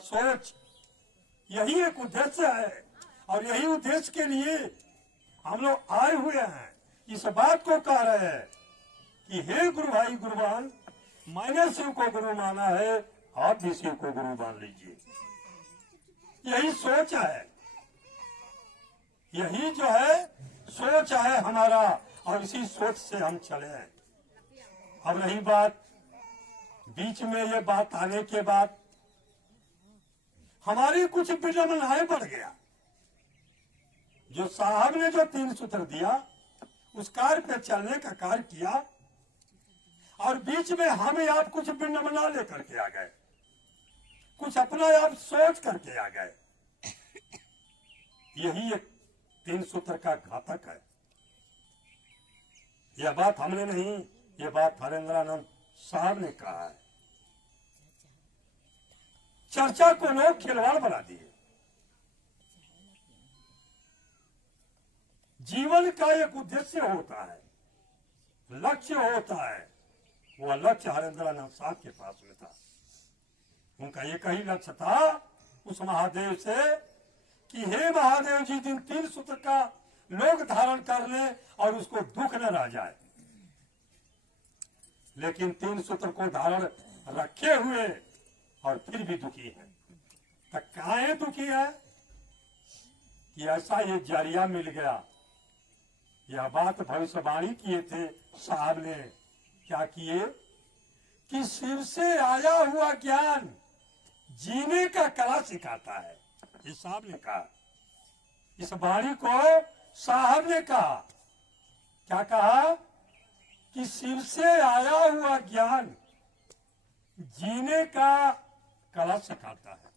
सोच, यही एक उद्देश्य है। और यही उद्देश्य के लिए हम लोग आए हुए हैं। इस बात को कह रहे हैं कि हे गुरु भाई गुरुवान, मैंने शिव को गुरु माना है, आप भी शिव को गुरु मान लीजिए। यही सोच है, यही जो है सोच है हमारा, और इसी सोच से हम चले। अब रही बात, बीच में ये बात आने के बाद हमारी कुछ विडंबनाएं बढ़ गया। जो साहब ने जो 3 सूत्र दिया, उस कार्य पे चलने का कार्य किया, और बीच में हम आप कुछ विडंबना लेकर के आ गए, कुछ अपना आप सोच करके आ गए। यही एक 3 सूत्र का घातक है। यह बात हमने नहीं, यह बात हरेंद्रानंद साहब ने कहा है। चर्चा को लोग खिलवाड़ बना दिए। जीवन का एक उद्देश्य होता है, लक्ष्य होता है। वह लक्ष्य हरेंद्रानंद साहब के पास में था। उनका एक ही लक्ष्य था उस महादेव से कि हे महादेव जी, जिन 3 सूत्र का लोग धारण कर ले और उसको दुख न रह जाए। लेकिन 3 सूत्र को धारण रखे हुए और फिर भी दुखी है। तो काहे दुखी है कि ऐसा ये जरिया मिल गया। यह बात भविष्यवाणी किए थे साहब ने। क्या किए कि शिव से आया हुआ ज्ञान जीने का कला सिखाता है। ये साहब ने कहा, इस वाणी को साहब ने कहा। क्या कहा कि शिव से आया हुआ ज्ञान जीने का कला सिखाता है।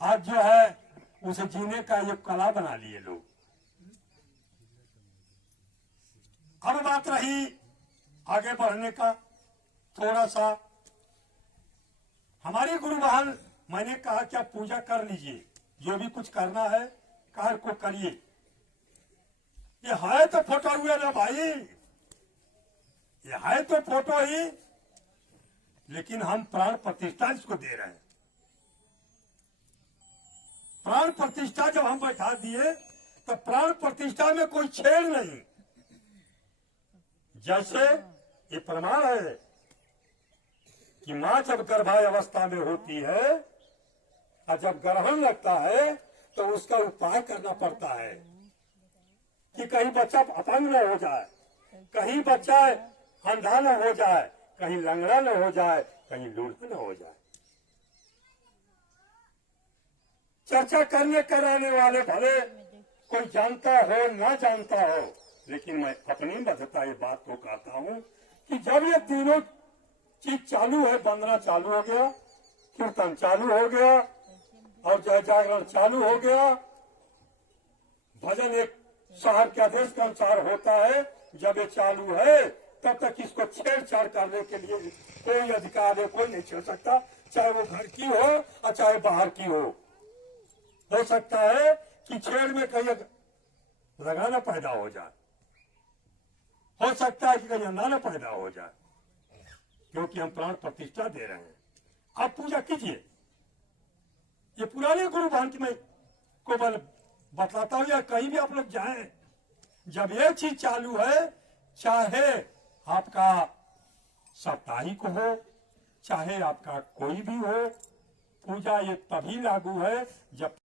आज जो है उसे जीने का ये कला बना लिए लोग। अब बात रही आगे बढ़ने का। थोड़ा सा हमारे गुरु महान, मैंने कहा क्या पूजा कर लीजिए, जो भी कुछ करना है कार्य को करिए। ये है तो फोटो हुए ना भाई, ये है तो फोटो ही, लेकिन हम प्राण प्रतिष्ठा इसको दे रहे हैं। प्राण प्रतिष्ठा जब हम बैठा दिए तो प्राण प्रतिष्ठा में कोई छेड़ नहीं। जैसे ये प्रमाण है कि मां जब गर्भाशय अवस्था में होती है और जब ग्रहण लगता है तो उसका उपाय करना पड़ता है कि कहीं बच्चा अपंग न हो जाए, कहीं बच्चा अंधा न हो जाए, कहीं लंगड़ा न हो जाए, कहीं लूढ़ा न हो जाए। चर्चा करने कराने वाले भले कोई जानता हो ना जानता हो, लेकिन मैं अपनी मध्यता ये बात को कहता हूं कि जब ये तीनों चीज चालू है, वंदना चालू हो गया, कीर्तन चालू हो गया और जय जागरण चालू हो गया, भजन एक साहब के आदेश के अनुसार होता है। जब ये चालू है तब तक इसको छेड़छाड़ करने के लिए कोई अधिकार है, कोई नहीं छेड़ सकता, चाहे वो घर की हो और चाहे बाहर की हो। हो सकता है कि छेड़ में कहीं लगाना पैदा हो जाए, हो सकता है कि कहीं अंधाना पैदा हो जाए, क्योंकि हम प्राण प्रतिष्ठा दे रहे हैं। आप पूजा कीजिए। ये पुराने गुरु भान की मैं को बतलाता हूं, या कहीं भी आप लोग जाएं, जब ये चीज चालू है, चाहे आपका साप्ताहिक हो, चाहे आपका कोई भी हो, पूजा ये तभी लागू है जब